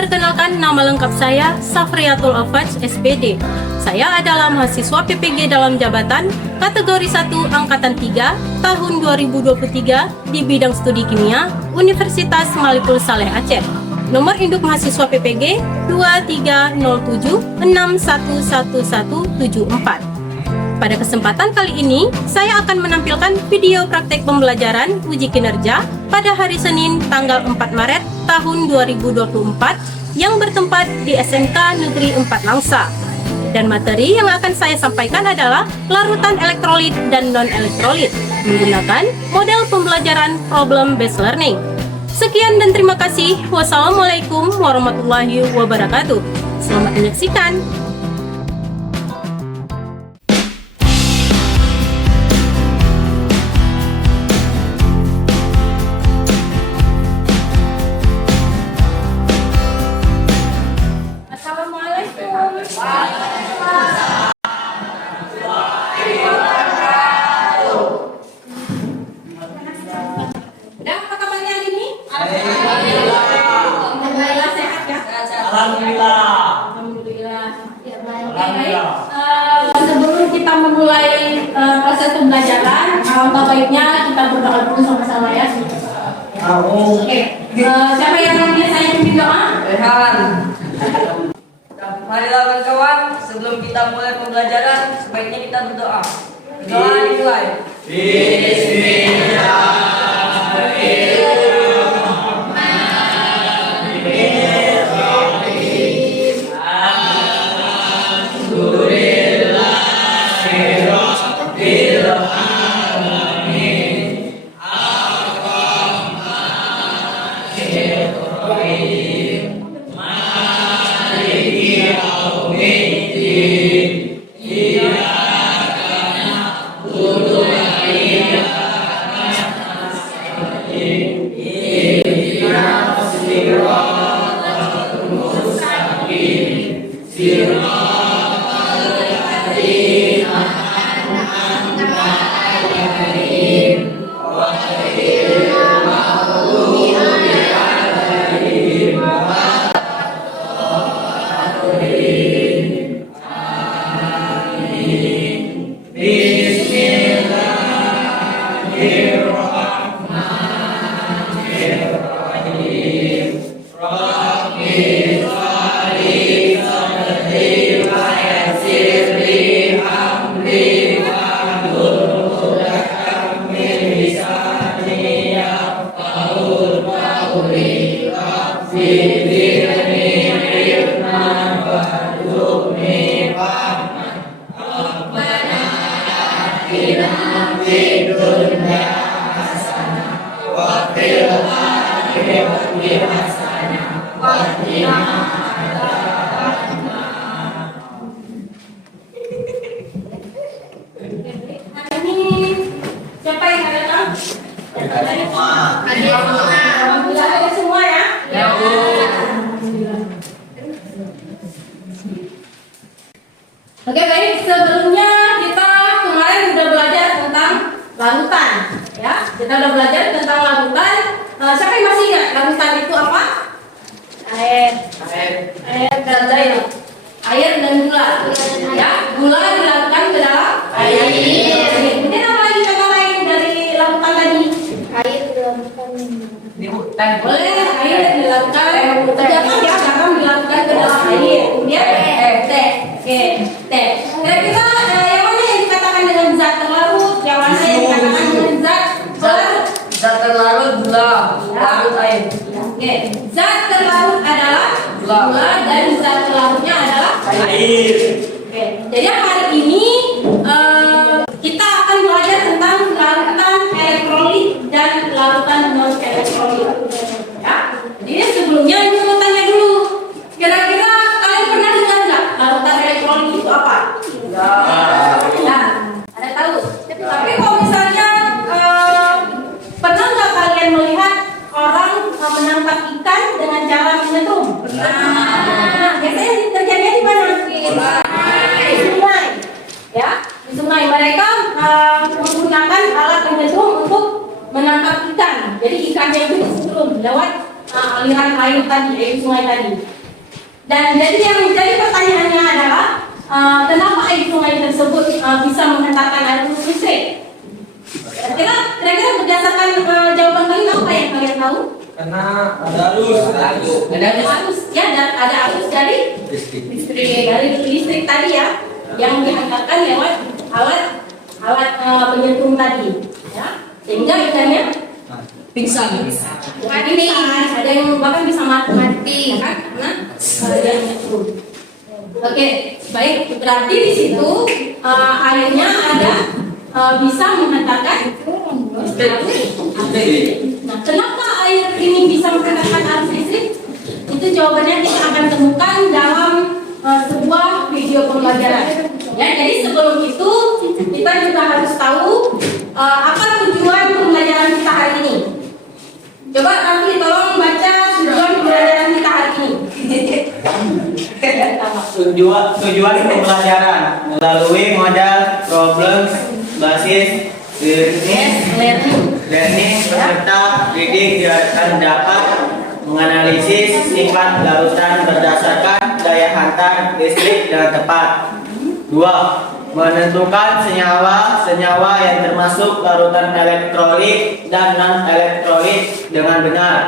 Perkenalkan, nama lengkap saya Safriyatul Afaj, SPD. Saya adalah mahasiswa PPG dalam jabatan kategori 1 Angkatan 3 tahun 2023 di bidang studi kimia Universitas Malikul Saleh Aceh. Nomor induk mahasiswa PPG 2307611174. Pada kesempatan kali ini, saya akan menampilkan video praktek pembelajaran uji kinerja pada hari Senin tanggal 4 Maret tahun 2024 yang bertempat di SMK Negeri 4 Langsa. Dan materi yang akan saya sampaikan adalah larutan elektrolit dan non-elektrolit menggunakan model pembelajaran problem based learning. Sekian dan terima kasih. Wassalamualaikum warahmatullahi wabarakatuh. Selamat menyaksikan. Sebelum kita memulai proses pembelajaran, alangkah baiknya kita berdoa dulu sama-sama ya. Oke. Siapa yang biasanya pimpin doa? Marilah kawan-kawan, sebelum kita mulai pembelajaran, sebaiknya kita berdoa. Doa dimulai. Siapa yang ada datang? Alhamdulillah ada semua ya. Oke baik, sebelumnya kita kemarin sudah belajar tentang larutan, ya. Kita sudah belajar tentang larutan. Siapa yang masih ingat larutan itu apa? Air dan air. Air dan gula. Ya, gula dilarutkan ke dalam air. Kemudian apa lagi kata lain dari larutan tadi? Air dilarutkan Boleh, air dilarutkan. Jangan dilarutkan ke dalam air. Kemudian teh. Oke, teh. Kira-kira yang mana yang dikatakan dengan zat terlarut? Yang mana yang dikatakan dengan zat terlarut? Zat terlarut gula, larut air. Oke, zat terlarut adalah gula dan zat terlarutnya adalah Air. Oke, jadi hari ini kita akan belajar tentang larutan elektrolit dan larutan non elektrolit. Ya, jadi sebelumnya ini mau tanya dulu. Kira-kira kalian pernah dengar nggak larutan elektrolit itu apa? Nah, ada tahu. Tapi kalau misalnya pernah nggak kalian melihat orang menangkap ikan dengan cara menyetrum? Nah, biasanya terjadinya di mana? Di sungai. Ya, di sungai mereka menggunakan alat penyetrum untuk menangkap ikan. Jadi ikannya itu disetrum lewat aliran air tadi, air sungai tadi. Dan jadi yang jadi pertanyaannya adalah kenapa air sungai tersebut bisa menghantarkan arus listrik? Kira-kira berdasarkan jawaban kalian apa yang kalian tahu? Karena ada arus. Ada arus, ya ada arus dari listrik tadi ya, yang dihantarkan lewat alat penyetrum tadi, ya, sehingga ikannya Pingsan. mati, ada yang bahkan bisa mati, ya kan? Karena dia menyetrum. Oke, baik, berarti di situ airnya ada bisa menghantarkan arus. Nah, kenapa air ini bisa menghantarkan arus listrik? Itu jawabannya kita akan temukan dalam sebuah video pembelajaran. Ya, jadi sebelum itu kita juga harus tahu apa tujuan pembelajaran kita hari ini. Coba nanti tolong baca tujuan pembelajaran kita hari ini. Tujuan pembelajaran melalui modal problem basis learning peserta didik akan dapat menganalisis sifat larutan berdasarkan daya hantar listrik dengan tepat. 2. Menentukan senyawa yang termasuk larutan elektrolit dan non-elektrolit dengan benar.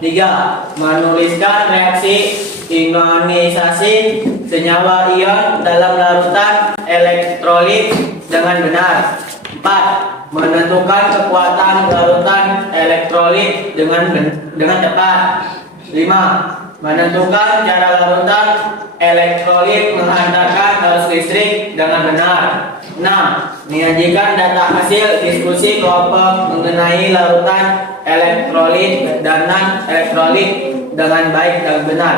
3. Menuliskan reaksi ionisasi senyawa ion dalam larutan elektrolit dengan benar. 4. Menentukan kekuatan larutan elektrolit dengan tepat. 5. Menentukan cara larutan elektrolit menghantarkan arus listrik dengan benar. 6. Menyajikan data hasil diskusi kelompok mengenai larutan elektrolit dan non-elektrolit dengan baik dan benar.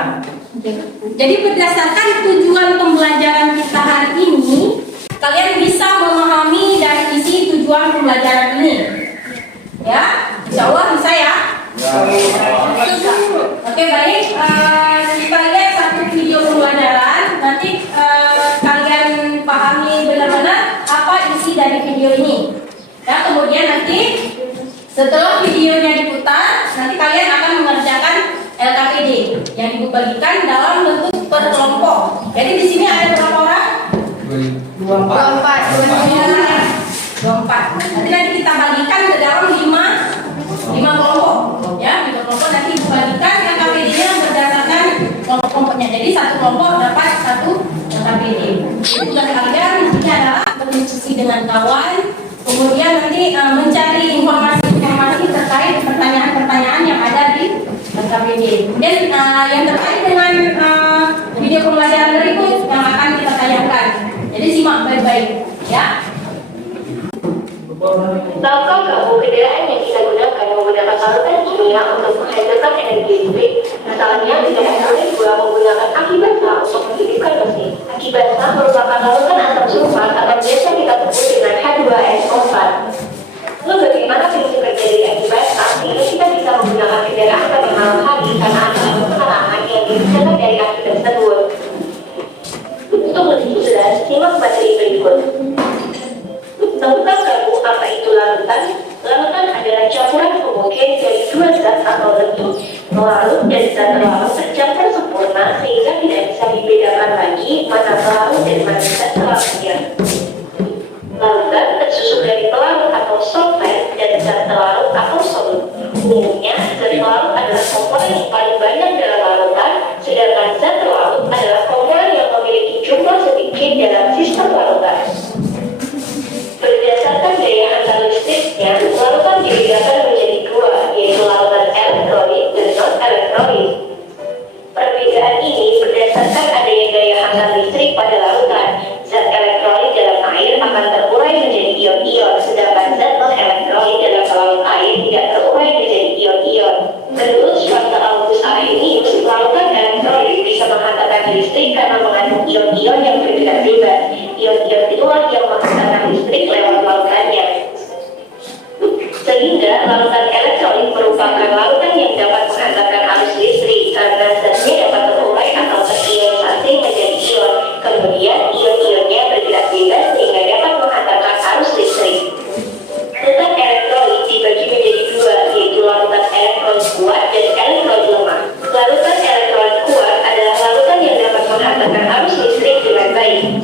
Jadi berdasarkan tujuan pembelajaran kita hari ini, kalian bisa memahami dari isi tujuan pembelajaran ini. Ya, insya Allah bisa ya. Oke, baik. Kita lihat satu video pembelajaran. Nanti kalian pahami benar-benar apa isi dari video ini. Ya, kemudian nanti setelah videonya diputar, nanti kalian akan mengerjakan LKPD yang dibagikan dalam bentuk per kelompok. Jadi di sini ada berapa orang? 24. Nanti kita bagikan ke dalam 5 kelompok. Ya, 5 kelompok nanti dibagikan LKPD-nya berdasarkan kelompok-kelompoknya. Jadi satu kelompok dapat satu LKPD. Tugas kalian intinya adalah berdiskusi dengan kawan, kemudian nanti mencari informasi-informasi terkait pertanyaan-pertanyaan yang ada di LKPD. Dan yang terkait dengan video pembelajaran berikut yang akan kita tayangkan. Jadi simak baik-baik, ya. Tahukah kamu kendaraan yang kita gunakan menggunakan larutan kimia untuk menghasilkan energi listrik? Asalnya tidak elektronik pula menggunakan aki basah untuk menghidupkan mesin. Aki basah merupakan larutan asam sulfat atau biasa kita sebut dengan H2SO4. Lalu bagaimana prinsip kerja dari aki basah sehingga kita bisa menggunakan kendaraan pada malam hari karena ada penerangan yang dihasilkan dari aki tersebut? Untuk lebih jelas, simak materi berikut. Tahukah kamu apa itu larutan? Larutan adalah campuran homogen dari dua zat atau lentur, pelarut dan zat terlarut tercampur sempurna sehingga tidak bisa dibedakan lagi mana pelarut dan mana zat terlarutnya. Larutan tersusun dari pelarut atau solvent dan zat terlarut atau solut. Umumnya, zat pelarut adalah komponen yang paling banyak dalam larutan, sedangkan zat terlarut adalah komponen yang memiliki jumlah sedikit dalam sistem larutan. Berdasarkan daya hantar listriknya, larutan dibedakan menjadi dua, yaitu larutan elektrolit dan non-elektrolit. Perbedaan ini berdasarkan adanya daya hantar listrik pada larutan. Zat elektrolit dalam air akan terurai menjadi ion-ion, sedangkan zat non-elektrolit dalam pelarut air tidak terurai menjadi ion-ion. Menurut Schwarzer August Arrhenius, larutan elektrolit bisa menghantarkan listrik karena mengandung ion-ion yang bergerak bebas.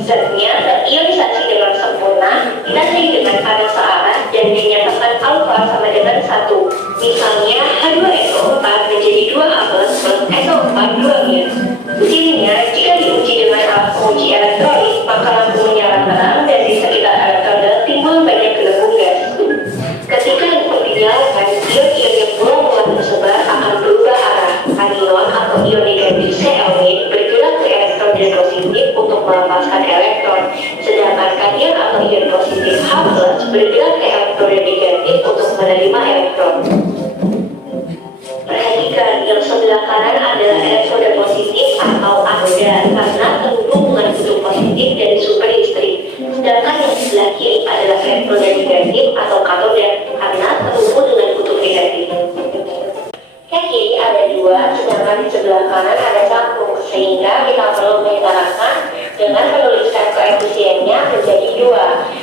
Zatnya terionisasi dengan sempurna, ditandai dengan arah searah dan dinyatakan alfa sama dengan 1. Misalnya H2SO4 menjadi 2H plus SO4 2-nya. Ujinya, jika diuji dengan alat penguji elektrolit, maka lampu menyala terang dan di sekitar elektroda timbul banyak gelembung gas. Ketika lampu dinyalakan, ion-ion yang mula-mula tersebar akan berubah arah. Anion atau ion negatif Cl bergerak ke elektron positif untuk melepaskan elektron, sedangkan kanion atau ion positif H+ bergerak ke elektron negatif untuk menerima elektron. Perhatikan, yang sebelah kanan adalah elektroda positif atau anoda karena terhubung dengan kutub positif dari superlistrik, sedangkan yang sebelah kiri adalah elektroda negatif atau katoda karena terhubung dengan kutub negatif. Yang kiri ada 2, sedangkan di sebelah kanan ada 1, sehingga kita perlu menyetarakan dengan menuliskan koefisiennya menjadi 2.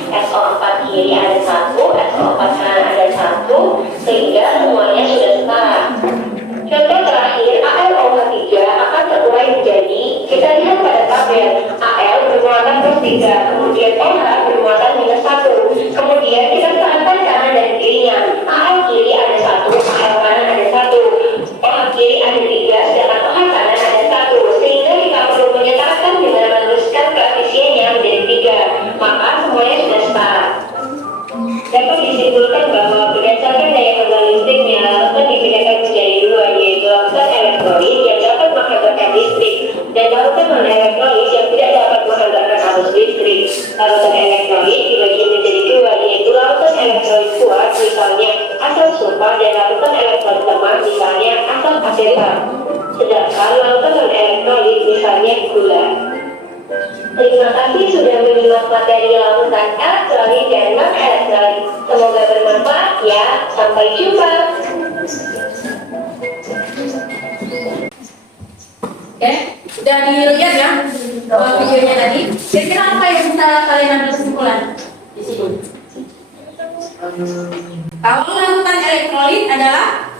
SO4 kiri ada 1, SO4 kanan ada 1, sehingga semuanya sudah setara. Contoh terakhir, AlOH3 akan terurai menjadi, kita lihat pada tabel, Al bermuatan +3, kemudian OH bermuatan -1, kemudian kita samakan kanan dan kirinya. Al kiri ada 1, Al kanan ada 1, OH kiri ada 3, sedangkan OH kanan ada 1, sehingga kita perlu menyetarakan dengan menuliskan koefisiennya menjadi 3, maka semuanya sudah setara. Dapat disimpulkan bahwa berdasarkan daya kendali listriknya, larutan dibedakan menjadi 2, yaitu larutan elektrolit yang dapat menghantarkan listrik dan larutan non-elektrolit yang tidak dapat menghantarkan arus listrik. Larutan elektrolit dibagi menjadi 2, yaitu larutan elektrolit kuat, misalnya asam sulfat, dan larutan elektrolit lemah, misalnya asam asetat. Sedangkan larutan non-elektrolit, misalnya gula. Terima kasih sudah menyimak materi larutan elektrolit dan non-elektrolit. Semoga bermanfaat ya. Sampai jumpa. Oke, sudah dilihat ya videonya tadi. Kira-kira apa yang bisa kalian ambil kesimpulan di sini? Kalau larutan elektrolit adalah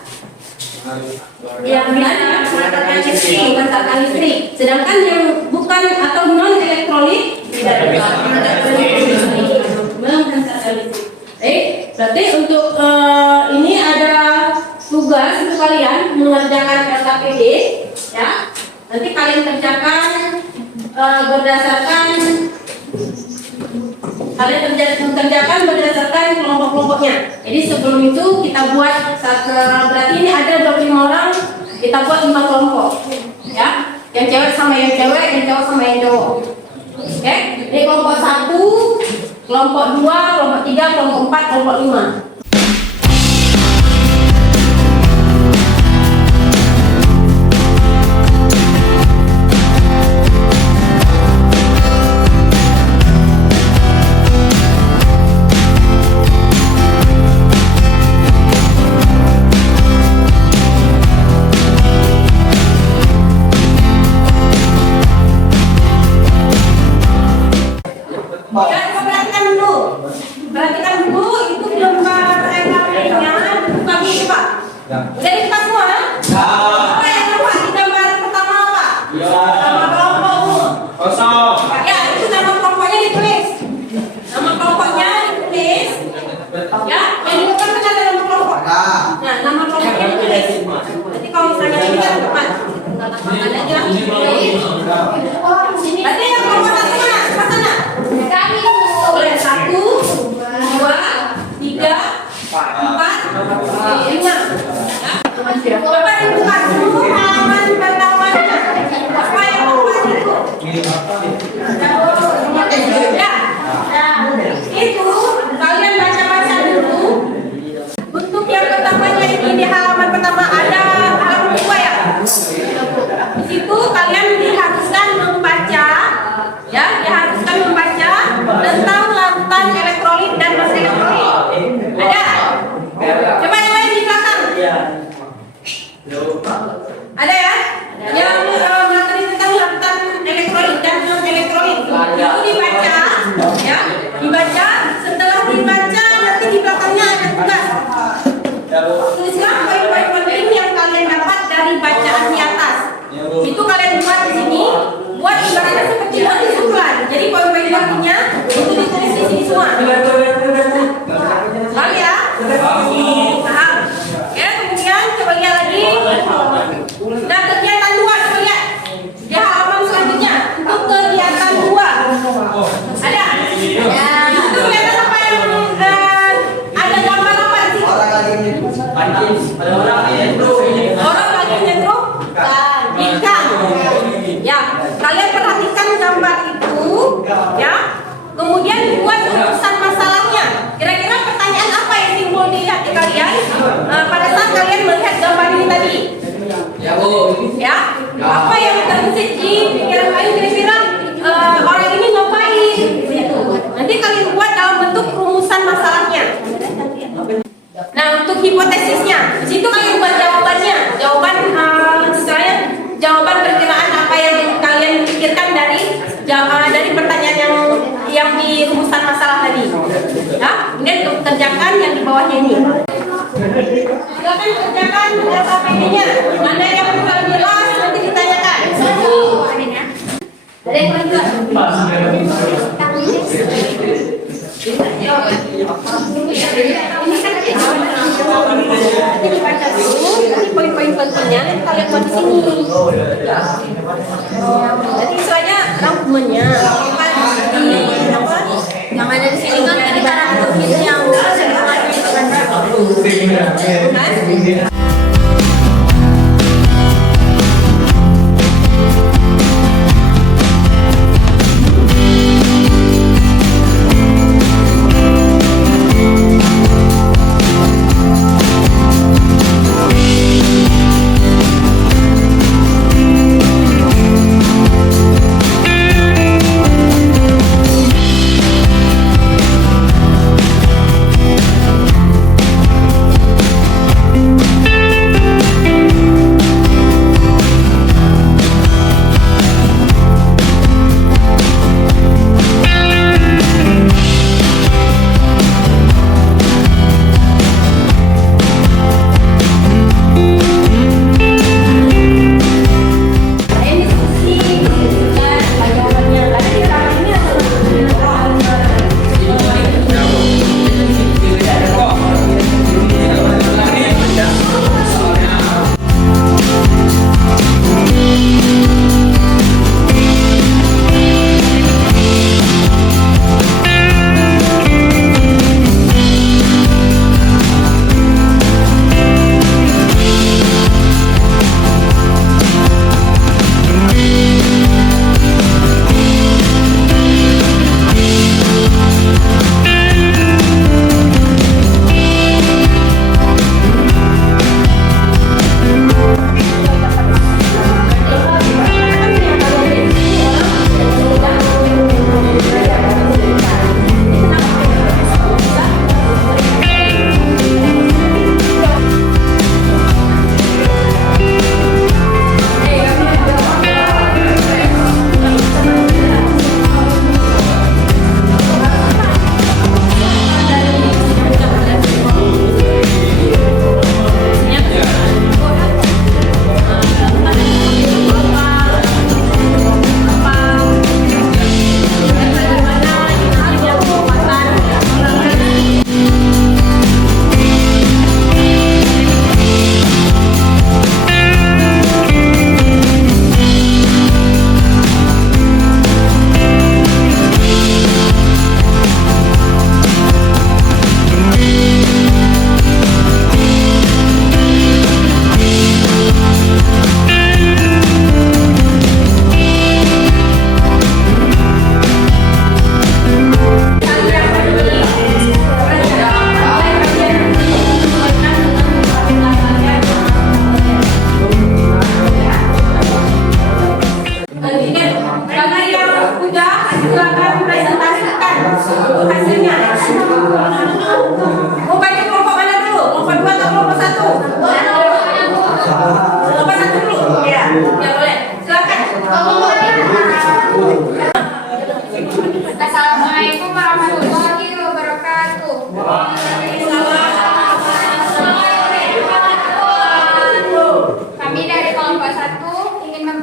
yang mana menghantarkan listrik, sedangkan yang bukan atau non elektrolit tidak menghantarkan listrik. Baik, berarti untuk ini ada tugas untuk kalian mengerjakan LKPD ya. Nanti kalian kerjakan berdasarkan kelompok-kelompoknya. Jadi sebelum itu kita buat berarti ini ada 25 orang, kita buat 5 kelompok ya. Yang cewek sama yang cewek, yang cowok sama yang cowok. Oke, ini kelompok 1, kelompok 2, kelompok 3, kelompok 4, kelompok 5. Perhatikan dulu itu gambar LKP-nya buka dulu Pak. Udah dibuka semua? Apa yang nampak di gambar pertama apa? Nama kelompok. Kosong. Ya, itu nama kelompoknya ditulis. Nama kelompoknya ditulis. Ya, yang dibuka kan ada nama kelompok. Nah, nama kelompoknya ditulis. Nanti kalau misalnya kita depan, makan aja. Nanti yang kelompok satu mana? Sana. Kami boleh 1, 2, 3, 4, 5. Paham ya? Paham. Ya, kemudian coba lihat lagi. Nah, kegiatan 2 coba lihat. Di halaman selanjutnya untuk kegiatan 2. Ada? Ya. Itu kelihatan apa yang ada gambar apa di situ? Orang lagi nyetrum ikan. Ya, kalian perhatikan gambar itu, ya. Kemudian buat rumusan masalahnya. Kira-kira pertanyaan apa yang timbul di hati kalian pada saat kalian melihat gambar ini tadi? Ya, Bu. Ya, apa yang terbesit di pikiran kalian kira-kira orang ini ngapain? Gitu. Nanti kalian buat dalam bentuk rumusan masalahnya. Nah, untuk hipotesisnya, di situ kalian buat jawabannya. Istilahnya jawaban perkiraan apa yang kalian pikirkan dari pertanyaan yang di rumusan masalah tadi. Ya, kemudian kerjakan yang di bawahnya ini. Silakan kerjakan KPD-nya. Mana yang kurang jelas nanti ditanyakan. Ada yang kurang jelas? Nanti dibaca dulu, nanti poin-poin pentingnya nanti kalian buat di sini. Jadi istilahnya rangkumannya. Yang ada di sini kan tadi cara atur yang kan?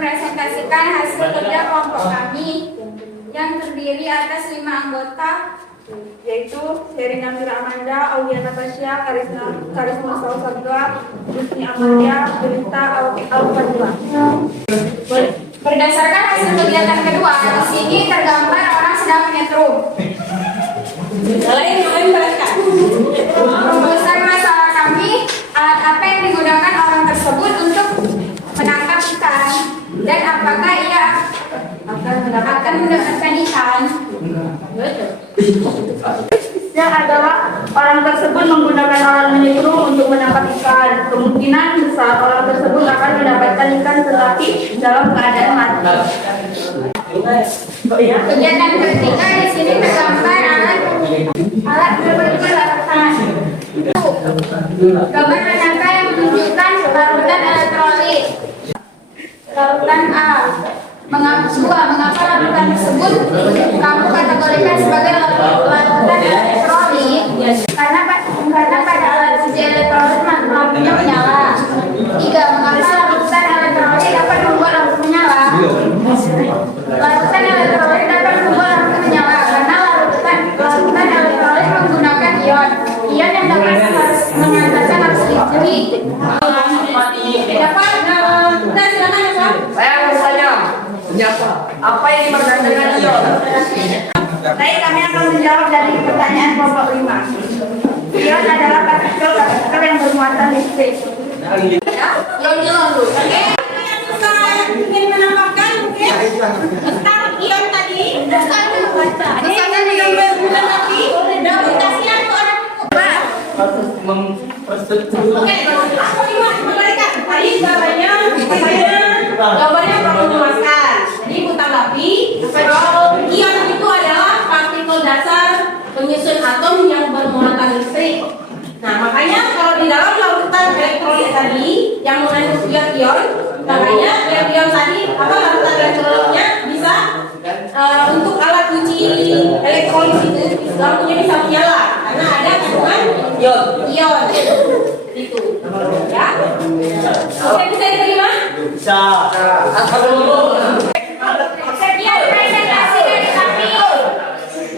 mempresentasikan hasil kerja kelompok kami yang terdiri atas 5 anggota yaitu Sherina Mira Amanda, Aulia Natasha, Karisma Salsabila, Rusni Amalia, Berita Al-Fadila. Berdasarkan hasil kegiatan kedua, di sini tergambar orang sedang menyetrum. Mulai berangkat. Rumusan masalah kami, alat apa yang digunakan orang tersebut untuk menangkap ikan dan apakah ia akan mendapatkan ikan. Yang adalah orang tersebut menggunakan alat menyetrum untuk menangkap ikan. Kemungkinan besar orang tersebut akan mendapatkan ikan tetapi dalam keadaan mati. Kegiatan ketiga di sini tergambar alat berbentuk larutan. Gambar penangka yang menunjukkan larutan elektrolit. Larutan A. Mengapa larutan tersebut kamu kategorikan sebagai larutan elektrolit? Karena pada alat uji elektrolit lampunya menyala. 3. Mengapa larutan elektrolit dapat membuat lampu menyala? Larutan elektrolit dapat membuat lampu menyala karena larutan elektrolit menggunakan ion yang dapat mengantarkan arus listrik. Dapat. Kita silakan ya, Sob. Saya mau bertanya, apa yang dimaksud dengan ion? Baik, kami akan menjawab dari pertanyaan kelompok 5. Ion adalah partikel yang bermuatan listrik. Ingin menambahkan mungkin tentang ion tadi. Ada yang ingin menambahkan lagi? Gravitasinya itu ada. Oke, aku mereka tadi gambarnya perlu memuaskan. Jadi aku tanggapi kalau ion itu adalah partikel dasar penyusun atom yang bermuatan listrik. Nah, makanya kalau di dalam larutan elektrolit tadi yang mengandung ion-ion, makanya ion-ion tadi larutan elektrolitnya bisa untuk alat uji elektrolit itu lampunya bisa menyala karena ada kandungan ion itu. Ya. Oke, bisa diterima? Bisa. Sekian presentasi dari kami.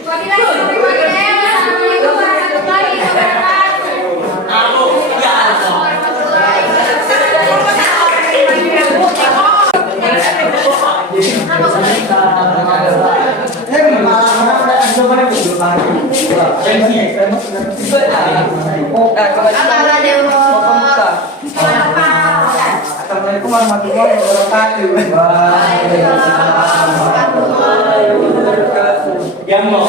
Wabillahi taufiq wal hidayah. Wassalamualaikum warahmatullahi wabarakatuh. Assalamualaikum warahmatullahi wabarakatuh. Yang mau,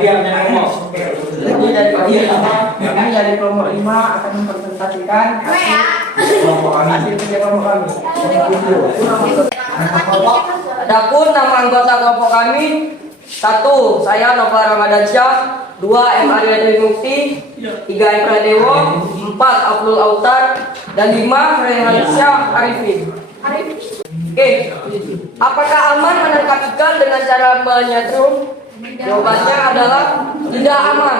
yang mau. Kami dari kelompok 5 akan mempresentasikan hasil kerja kelompok kami. Adapun nama anggota kelompok kami: 1. Saya Nova Ramadansyah, 2. M. Arya Dewi Mukti, 3. M. Pradewo, 4. Abdul Autar, dan 5. Rehansyah Arifin. Oke, apakah aman menangkap ikan dengan cara menyetrum? Jawabannya adalah tidak aman.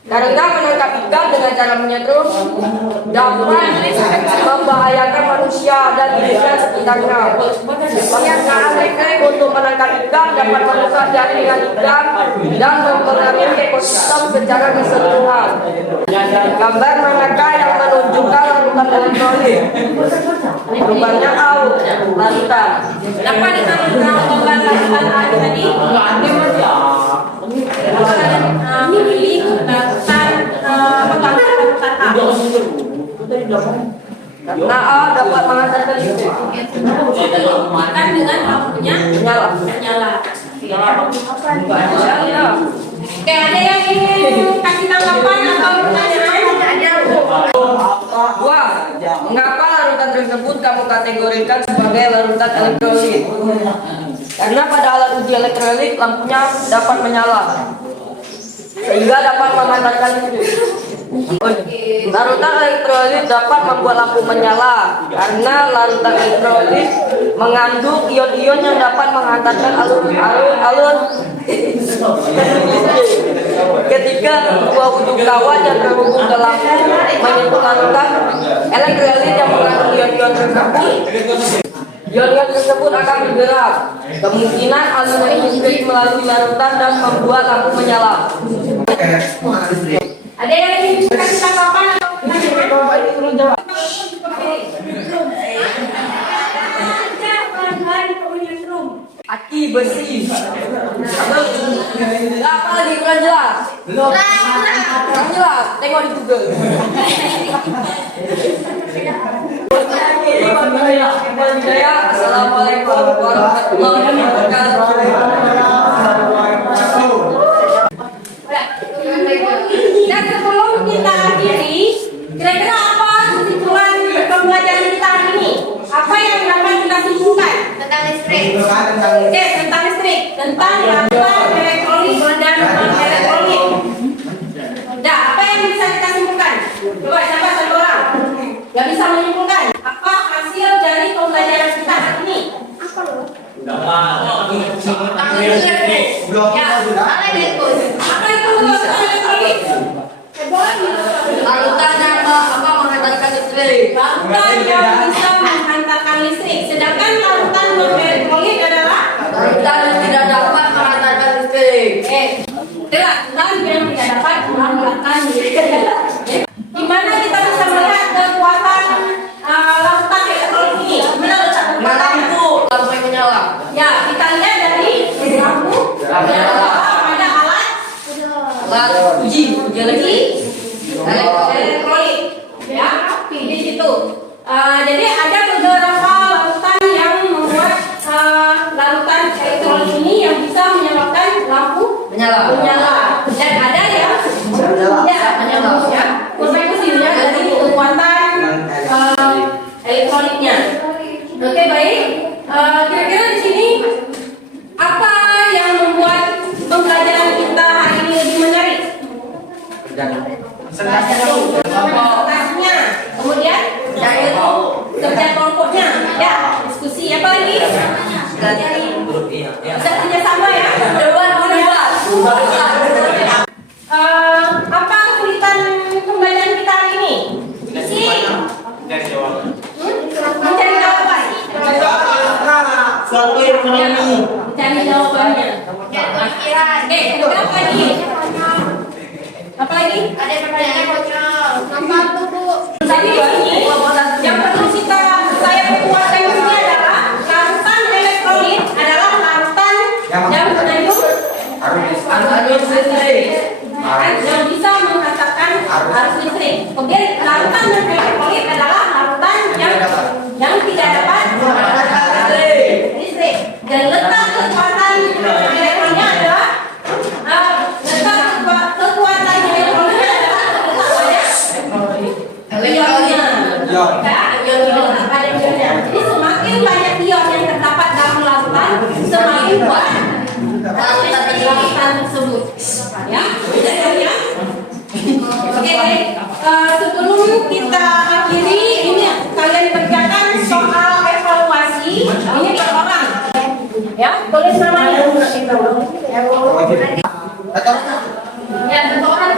Karena menangkap ikan dengan cara menyetrum dapat membahayakan manusia dan hidupnya sekitarnya. Penggunaan listrik untuk menangkap ikan dapat merusak jaringan ikan dan mempengaruhi ekosistem secara keseluruhan. Gambar manakah yang menunjukkan larutan elektrolit? Jawabannya A, larutan. Dapat ditentukan gambar larutan tadi? Memilih larutan larutan A. Karena A dapat menghantarkan listrik. Kan dengan lampunya menyala. Oke, ada yang ingin kasih tanggapan atau pertanyaan? Dua, mengapa larutan tersebut kamu kategorikan sebagai larutan elektrolit? Karena pada alat uji elektrolit lampunya dapat menyala sehingga dapat menghantarkan listrik. Larutan elektrolit dapat membuat lampu menyala karena larutan elektrolit mengandung ion-ion yang dapat menghantarkan alur ketika dua ujung kawat yang terhubung ke lampu menyentuh larutan elektrolit yang mengandung ion-ion tersebut, Ion-ion tersebut akan bergerak. Kemungkinan aliran listrik melalui larutan dan membuat lampu menyala. Ada yang ingin kasih tanggapan atau pertanyaan? Aki besi. Apa lagi kurang jelas? Kurang jelas. Tengok di Google. Assalamualaikum warahmatullahi wabarakatuh. Dan sebelum kita akhiri, kira-kira apa kesimpulan pembelajaran kita hari ini? Apa yang dapat kita simpulkan? Tentang listrik. Oke, tentang listrik, tentang larutan elektrolit dan non elektrolit. Dah, apa yang bisa kita simpulkan? Coba siapa satu orang yang bisa menyimpulkan apa hasil dari pembelajaran kita hari ini? Ya, apa itu larutan elektrolit? Larutan yang menghantarkan listrik. Larutan yang bisa menghantarkan listrik. Sedangkan larutan non elektrolit adalah Larutan yang tidak dapat menghantarkan listrik. itulah larutan yang tidak dapat menghantarkan listrik. Di mana kita bisa melihat kekuatan larutan elektrolit ini? Mana letak kekuatan? Lampu yang menyala. Ya, kita lihat dari lampu menyala pada alat Uji elektrik. elektrolit. Ya, di situ. Jadi ada beberapa larutan yang membuat larutan elektrolit ini yang bisa menyebabkan lampu menyala. Dan ada yang tidak menyala. Ya, konsekuensinya dari kekuatan elektroniknya. Oke, baik. Kira-kira di sini apa yang membuat pembelajaran kita hari ini lebih menarik? Presentasinya, kemudian kerja kelompoknya, ya, diskusi apa lagi? Bisa kerjasama ya. Apa kesulitan pembelajaran kita hari ini? Isi. Mencari jawaban. Mencari jawabannya. Apa lagi? Apa lagi? Ada pertanyaan konyol. Nomor tuh, Bu. Jadi di sini yang perlu saya perkuatkan di sini adalah larutan elektrolit adalah larutan yang yang bisa menghantarkan arus listrik. Kemudian larutan non elektrolit adalah larutan yang tidak dapat menghantarkan listrik. Dan letak kekuatan elektronnya adalah kekuatan elektronnya adalah jadi semakin banyak ion yang terdapat dalam larutan, semakin kuat larutan tersebut. Ya, ya. Oke, baik. Sebelum kita akhiri, ini kalian kerjakan soal evaluasi. Ini per orang. Ya, tulis namanya. Ya, satu orang.